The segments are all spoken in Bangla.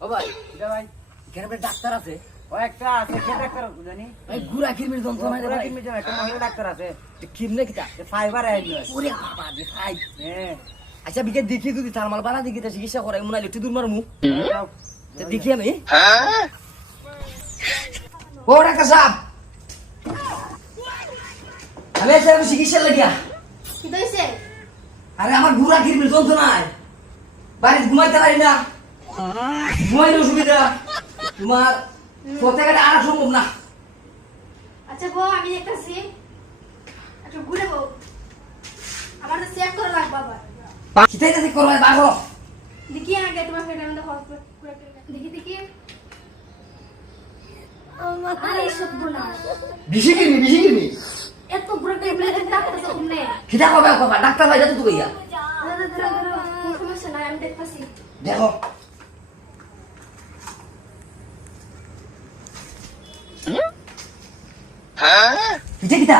ও ভাই এটা ভাই এখানে ডাক্তার আছে ও একটা আছে কে ডাক্তার জানি ভাই গুড়া কিরমির যন্ত্রণা রে ভাই কিমি একটা মহিলা ডাক্তার আছে কিরনে কিটা ফাইবার আইলো ওরে বাবা দি ভাই হ্যাঁ আচ্ছা বিকে দেখি যদি থার্মাল বানা দেখি তা চিকিৎসা করে মনে হয় একটু দূর মারমু যাও। তো দেখি আমি ও ডাক্তার সাহেব আমি এসে আমি চিকিৎসা লাগিয়া কি হইছে? আরে আমার গুড়া কিরমির যন্ত্রণায় বাড়িতে ঘুমাইতে পারি না ঘুমাইলে অসুবিধা তোমার প্রত্যেকটা আর সম্ভব না আচ্ছা বউ আমি দেখতেছি একটু ঘুরে বউ আমার তো চেক করা লাগবে আবার কিতাই দেখি করবাই বাঘ দেখি আগে তোমার ফেটার মধ্যে দেখি দেখি আরে সত্য না বেশি কিরমি এত বড় টেবিলে ডাক্তার তো তুমি কিতা কবে কবা ডাক্তার ভাই যাতে তো গইয়া দাদা দাদা কোনো সমস্যা নাই আমি দেখতেছি দেখো কিতা কিতা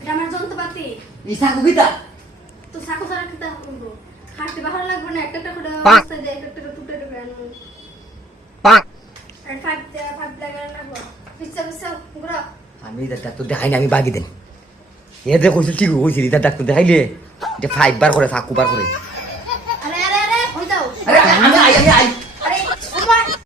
এটা আমার যন্ত্রপাতি ইসা কুকিতা তো সাকো সারা কিতা করবো হাঁটতে ভালো লাগবে না একটা একটা করে অবস্থা দেয় একটা একটা টুকটা টুকটা আনবো আর ফাইভ লাগার লাগবো পিছা পিছা ঘুরো আমি এটা ডাক্তার দেখাই না আমি বাগি দেন এ যে কইছিল ঠিক হইছিল এটা ডাক্তার দেখাইলে এটা 5 বার করে 5 বার করে আরে আরে আরে হই যাও আরে আমি আই